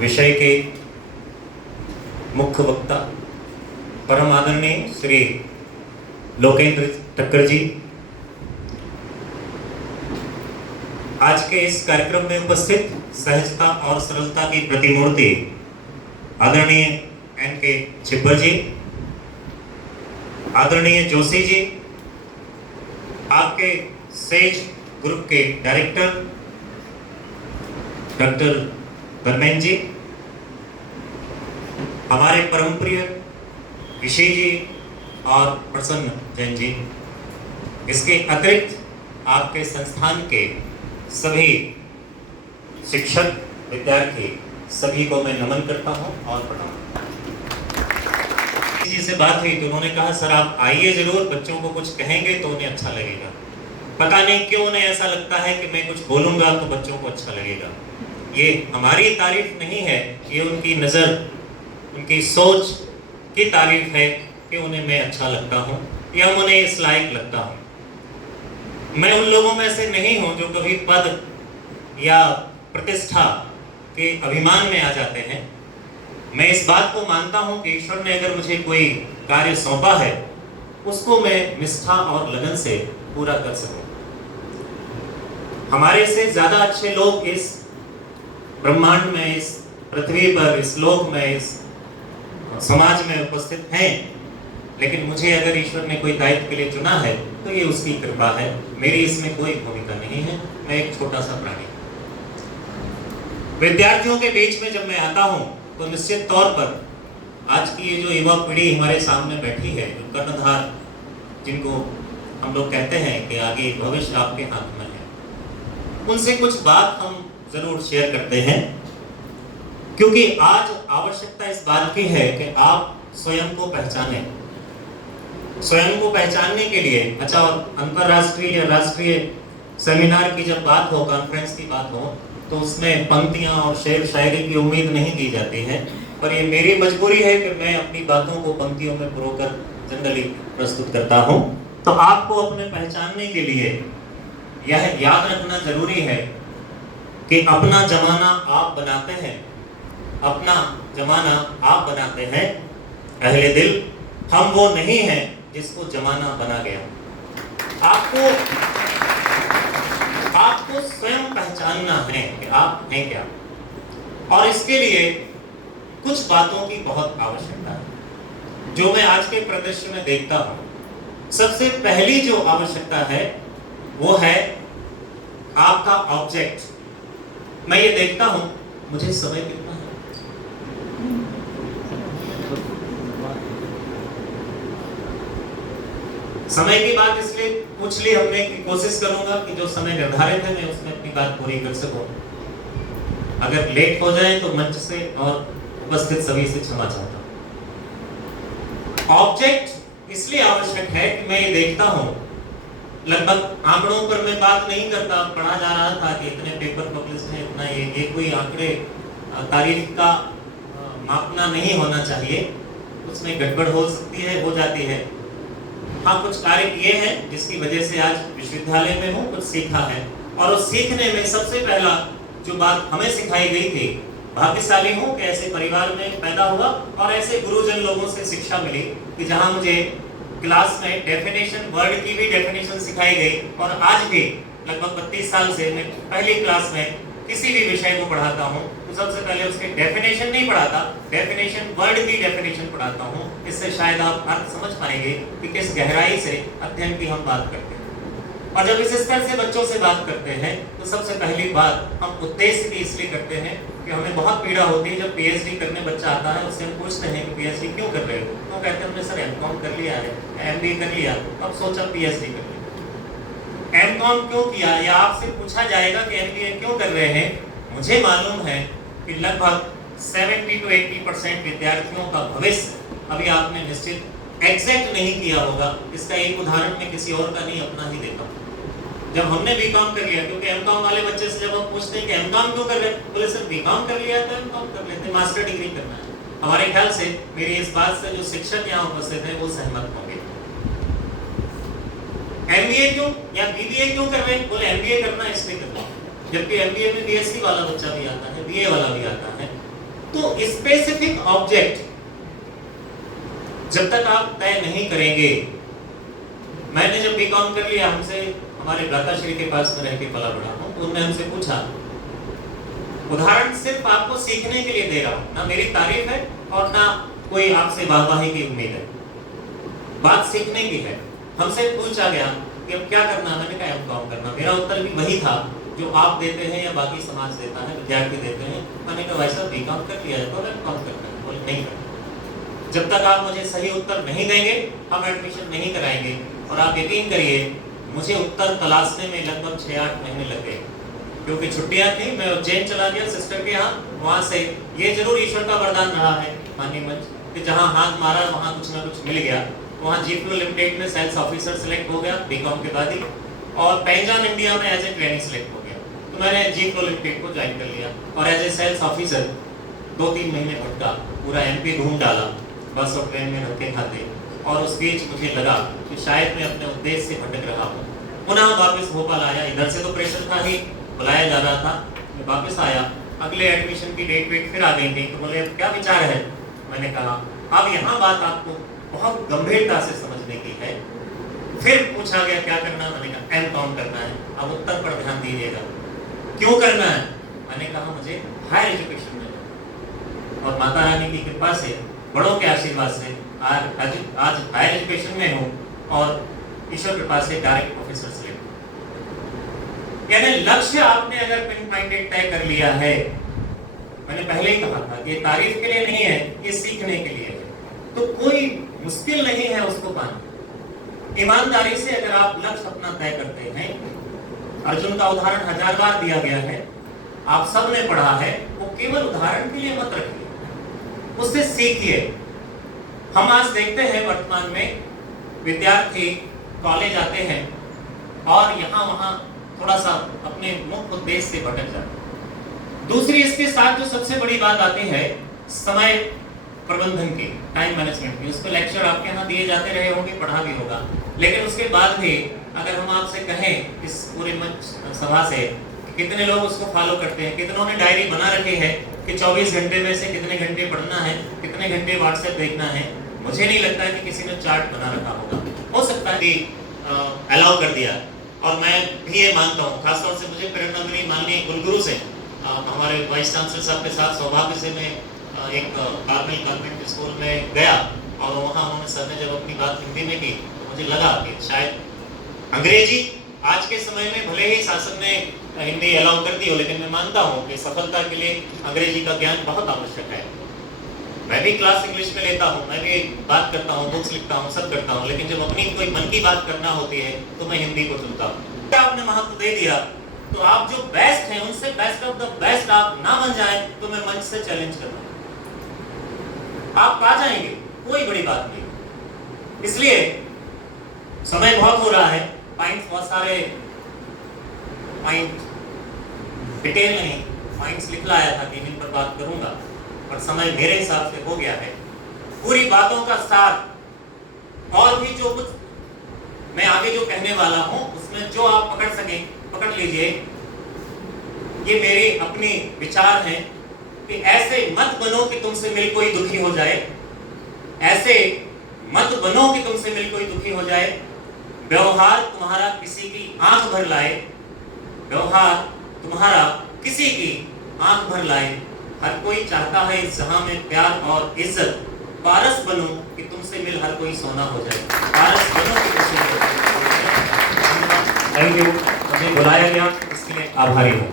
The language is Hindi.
विषय के मुख्य वक्ता परम आदरणीय श्री लोकेंद्र ठक्कर जी, आज के इस कार्यक्रम में उपस्थित सहजता और सरलता की प्रतिमूर्ति आदरणीय एन.के. छिब्बर जी, आदरणीय जोशी जी, आपके सेज ग्रुप के डायरेक्टर डॉक्टर धर्मेंद्र जी, हमारे परम प्रिय ऋषि जी और प्रसन्न जैन जी, इसके अतिरिक्त आपके संस्थान के सभी शिक्षक विद्यार्थी सभी को मैं नमन करता हूं और प्रणाम। जी से बात हुई तो उन्होंने कहा सर आप आइए जरूर, बच्चों को कुछ कहेंगे तो उन्हें अच्छा लगेगा। पता नहीं क्यों उन्हें ऐसा लगता है कि मैं कुछ बोलूंगा तो बच्चों को अच्छा लगेगा। ये हमारी तारीफ नहीं है, ये उनकी नज़र, उनकी सोच की तारीफ है कि उन्हें मैं अच्छा लगता हूँ या उन्हें इस लायक लगता हूँ। मैं उन लोगों में से नहीं हूँ जो कभी पद या प्रतिष्ठा के अभिमान में आ जाते हैं। मैं इस बात को मानता हूँ कि ईश्वर ने अगर मुझे कोई कार्य सौंपा है उसको मैं निष्ठा और लगन से पूरा कर सकूं। हमारे से ज्यादा अच्छे लोग इस ब्रह्मांड में, इस पृथ्वी पर, इस लोक में, इस समाज में उपस्थित हैं, लेकिन मुझे अगर ईश्वर ने कोई दायित्व के लिए चुना है तो ये उसकी कृपा है, मेरी इसमें कोई भूमिका नहीं है। मैं एक छोटा सा प्राणी। विद्यार्थियों के बीच में जब मैं आता हूं तो निश्चित तौर पर आज की ये जो युवा पीढ़ी हमारे सामने बैठी है, जो कर्णधार जिनको हम लोग कहते हैं कि आगे भविष्य आपके हाथ में है, उनसे कुछ बात हम जरूर शेयर करते हैं, क्योंकि आज आवश्यकता इस बात की है कि आप स्वयं को पहचानें। स्वयं को पहचानने के लिए अच्छा, अंतरराष्ट्रीय या राष्ट्रीय सेमिनार की जब बात हो, कॉन्फ्रेंस की बात हो, तो उसमें पंक्तियां और शेर शायरी की उम्मीद नहीं की जाती है, पर ये मेरी मजबूरी है कि मैं अपनी बातों को पंक्तियों में पिरोकर जनरली प्रस्तुत करता हूं। तो आपको अपने पहचानने के लिए यह याद रखना जरूरी है कि अपना जमाना आप बनाते हैं, अपना जमाना आप बनाते हैं। अहले दिल, हम वो नहीं हैं जिसको जमाना बना गया। आपको स्वयं पहचानना है कि आप हैं क्या, और इसके लिए कुछ बातों की बहुत आवश्यकता है जो मैं आज के परिदृश्य में देखता हूं। सबसे पहली जो आवश्यकता है वो है आपका ऑब्जेक्ट। मैं ये देखता हूं मुझे समय कितना है, समय की बात इसलिए पूछ ली हमने कि कोशिश करूंगा कि जो समय निर्धारित है मैं उसमें अपनी बात पूरी कर सकूं। अगर लेट हो जाए तो मंच से और उपस्थित सभी से क्षमा चाहता हूं। ऑब्जेक्ट इसलिए आवश्यक है कि मैं ये देखता हूं, लगभग आंकड़ों पर मैं बात नहीं करता। पढ़ा जा रहा था कि इतने पेपर पब्लिश हैं, इतना ये कोई आंकड़े तारीफ का मापना नहीं होना चाहिए, उसमें गड़बड़ हो सकती है, हो जाती है। हाँ, कुछ कार्य किए हैं जिसकी वजह से आज विश्वविद्यालय में हूँ, कुछ सीखा है, और उस सीखने में सबसे पहला जो बात हमें सिखाई गई थी, भाग्यशाली हूँ कि ऐसे परिवार में पैदा हुआ और ऐसे गुरुजन लोगों से शिक्षा मिली कि जहाँ मुझे क्लास में डेफिनेशन, वर्ड की भी डेफिनेशन सिखाई गई। और आज भी लगभग 32 साल से मैं पहली क्लास में किसी भी विषय को पढ़ाता हूँ तो सबसे पहले उसके डेफिनेशन नहीं पढ़ाता, डेफिनेशन, वर्ड की डेफिनेशन पढ़ाता हूँ। इससे शायद आप अर्थ समझ पाएंगे कि किस गहराई से अध्ययन की हम बात करते हैं। और जब इस स्तर से बच्चों से बात करते हैं तो सबसे पहली बात हम उद्देश्य की इसलिए करते हैं कि हमें बहुत पीड़ा होती है जब पीएचडी करने बच्चा आता है, उससे हम पूछते हैं कि पीएचडी क्यों कर रहे हो, तो कहते हैं हमने सर एमकॉम कर लिया है, एमबीए कर लिया, अब सोचा पीएचडी कर लिया। एमकॉम क्यों किया, या आपसे पूछा जाएगा कि एमबीए क्यों कर रहे हैं। मुझे मालूम है कि लगभग 70 to 80% विद्यार्थियों का भविष्य अभी आपने निश्चित एग्जैक्ट नहीं किया होगा। इसका एक उदाहरण मैं किसी और का नहीं, अपना ही देता हूँ। जब हमने बीकॉम कर लिया, क्योंकि एमकॉम वाले बच्चे से जब हम पूछते हैं कि एमकॉम क्यों कर रहे हैं, बोले सर बीकॉम कर लिया तो एमकॉम कर लेते हैं, मास्टर डिग्री करना है। हमारे ख्याल से मेरी इस बात से जो शिक्षक यहाँ उपस्थित हैं वो सहमत होंगे। एमबीए क्यों या बीबीए क्यों कर रहे हैं, बोले एमबीए करना इसलिए कर रहे हैं, जबकि एमबीए में बीएससी वाला बच्चा भी आता है, बीए वाला भी आता है। तो स्पेसिफिक ऑब्जेक्ट जब तक आप तय नहीं करेंगे, मैंने जब बीकॉम कर लिया, हमसे हमारे भ्राताश्री के पास में रह के पला बड़ा हूँ, तो उन्होंने हमसे पूछा, उदाहरण सिर्फ आपको सीखने के लिए दे रहा हूँ, ना मेरी तारीफ है और ना कोई आपसे वाहवाही की उम्मीद है, बात सीखने की है। हमसे पूछा गया कि अब क्या करना, मैंने कहा एमकॉम करना। मेरा उत्तर भी वही था जो आप देते हैं या बाकी समाज देता है, विद्यार्थी देते हैं। मैंने कहा भाई साहब बीकॉम कर लिया है तो एमकॉम करना है। बोले नहीं करना, जब तक आप मुझे सही उत्तर नहीं देंगे हम एडमिशन नहीं कराएंगे। और आप यकीन करिए मुझे उत्तर तलाशने में लगभग 6-8 महीने लग गए, क्योंकि छुट्टियां थी, मैं उज्जैन चला गया सिस्टर के यहाँ। वहां से ये जरूर ईश्वर का वरदान रहा है माननीय मंच कि जहां हाथ मारा वहां कुछ ना कुछ मिल गया। वहां जीफ्लो लिमिटेड में सेल्स ऑफिसर सिलेक्ट हो गया बीकॉम के बाद ही, और पैंजान इंडिया में एज ए ट्रेनिंग सिलेक्ट हो गया। तो मैंने जीफ्लो लिमिटेड को ज्वाइन कर लिया और एज ए सेल्स ऑफिसर 2-3 महीने भटका, पूरा एमपी घूम डाला, बस और ट्रेन में धक्के खाते। और उस बीच मुझे लगा कि शायद मैं अपने उद्देश्य से भटक रहा हूँ। पुनः वापस भोपाल आया, इधर से तो प्रेशर था ही, बुलाया जा रहा था, मैं वापस आया। अगले एडमिशन की डेट वेट फिर आ गई थी, तो बोले क्या विचार है। मैंने कहा अब यहाँ बात आपको बहुत गंभीरता से समझने की है। फिर पूछा गया क्या करना, मैंने कहा एमकॉम करना है। अब उत्तर पर ध्यान दीजिएगा, क्यों करना है। मैंने कहा मुझे हायर एजुकेशन में जाना, और माता रानी की कृपा से, बड़ों के आशीर्वाद से आज हायर एजुकेशन में हूँ और ईश्वर कृपा से डायरेक्ट प्रोफेसर सिलेक्ट। यानी लक्ष्य आपने अगर पिन पॉइंटेड तय कर लिया है, मैंने पहले ही कहा था कि तारीफ के लिए नहीं है, ये सीखने के लिए है, तो कोई मुश्किल नहीं है उसको पाना। ईमानदारी से अगर आप लक्ष्य अपना तय करते हैं, अर्जुन का उदाहरण 1000 बार दिया गया है, आप सबने पढ़ा है, वो केवल उदाहरण के लिए मत रखिए, उससे सीखिए। हम आज देखते हैं वर्तमान में विद्यार्थी कॉलेज आते हैं और यहाँ वहाँ थोड़ा सा अपने मुख्य उद्देश्य से भटक जाते हैं। दूसरी इसके साथ जो सबसे बड़ी बात आती है समय प्रबंधन की, टाइम मैनेजमेंट की। उस पर लेक्चर आपके यहाँ दिए जाते रहे होंगे, पढ़ा भी होगा, लेकिन उसके बाद भी अगर हम आपसे कहें इस पूरे मंच सभा से कितने लोग उसको फॉलो करते हैं, कितनों ने डायरी बना रखी है कि 24 घंटे में से कितने घंटे पढ़ना है, कितने घंटे व्हाट्सएप देखना है। मुझे नहीं लगता है कि किसी ने चार्ट बना रखा होगा। हो सकता है कि अलाउ कर दिया, और मैं भी ये मानता हूँ, खासतौर से मुझे प्रेरणा मिली माननीय कुलगुरु से। हमारे वाइस चांसलर साहब के साथ सौभाग्य से मैं एक कार्मेल कॉन्वेंट स्कूल में गया, और वहाँ उन्होंने सर ने जब अपनी बात हिंदी में की तो मुझे लगा कि शायद अंग्रेजी आज के समय में भले ही शासन ने हिंदी अलाउ कर दी हो, लेकिन मैं मानता हूँ कि सफलता के लिए अंग्रेजी का ज्ञान बहुत आवश्यक है। मैं भी क्लास इंग्लिश में लेता हूँ, मैं भी बात करता हूँ, बुक्स लिखता हूँ, सब करता हूँ, लेकिन जब अपनी कोई मन की बात करना होती है तो मैं हिंदी को चुनता हूँ। आपने महत्व दे दिया तो आप जो बेस्ट हैं उनसे बेस्ट ऑफ द बेस्ट आप ना बन जाए तो मैं मंच से चैलेंज कर रहा हूँ, आप पा जाएंगे, कोई बड़ी बात नहीं। इसलिए समय बहुत हो रहा है, पॉइंट्स बहुत सारे, पॉइंट डिटेल नहीं, पॉइंट्स लिख लाया था कि इन पर बात करूंगा, और समय मेरे हिसाब से हो गया है। पूरी बातों का सार और भी जो कुछ मैं आगे जो कहने वाला हूं उसमें जो आप पकड़ सकें पकड़ लीजिए। ये मेरे अपने विचार हैं कि ऐसे मत बनो कि तुमसे मिल कोई दुखी हो जाए, ऐसे मत बनो कि तुमसे मिल कोई दुखी हो जाए। व्यवहार तुम्हारा किसी की आंख भर लाए, व्यवहार तुम्हारा किसी की आंख भर लाए। हर कोई चाहता है इस जहां में प्यार और इज्जत, पारस बनो कि तुमसे मिल हर कोई सोना हो जाए, पारस बनो कि तुमसे मिल। थैंक यू, मुझे बुलाया गया इसके लिए आभारी हूँ।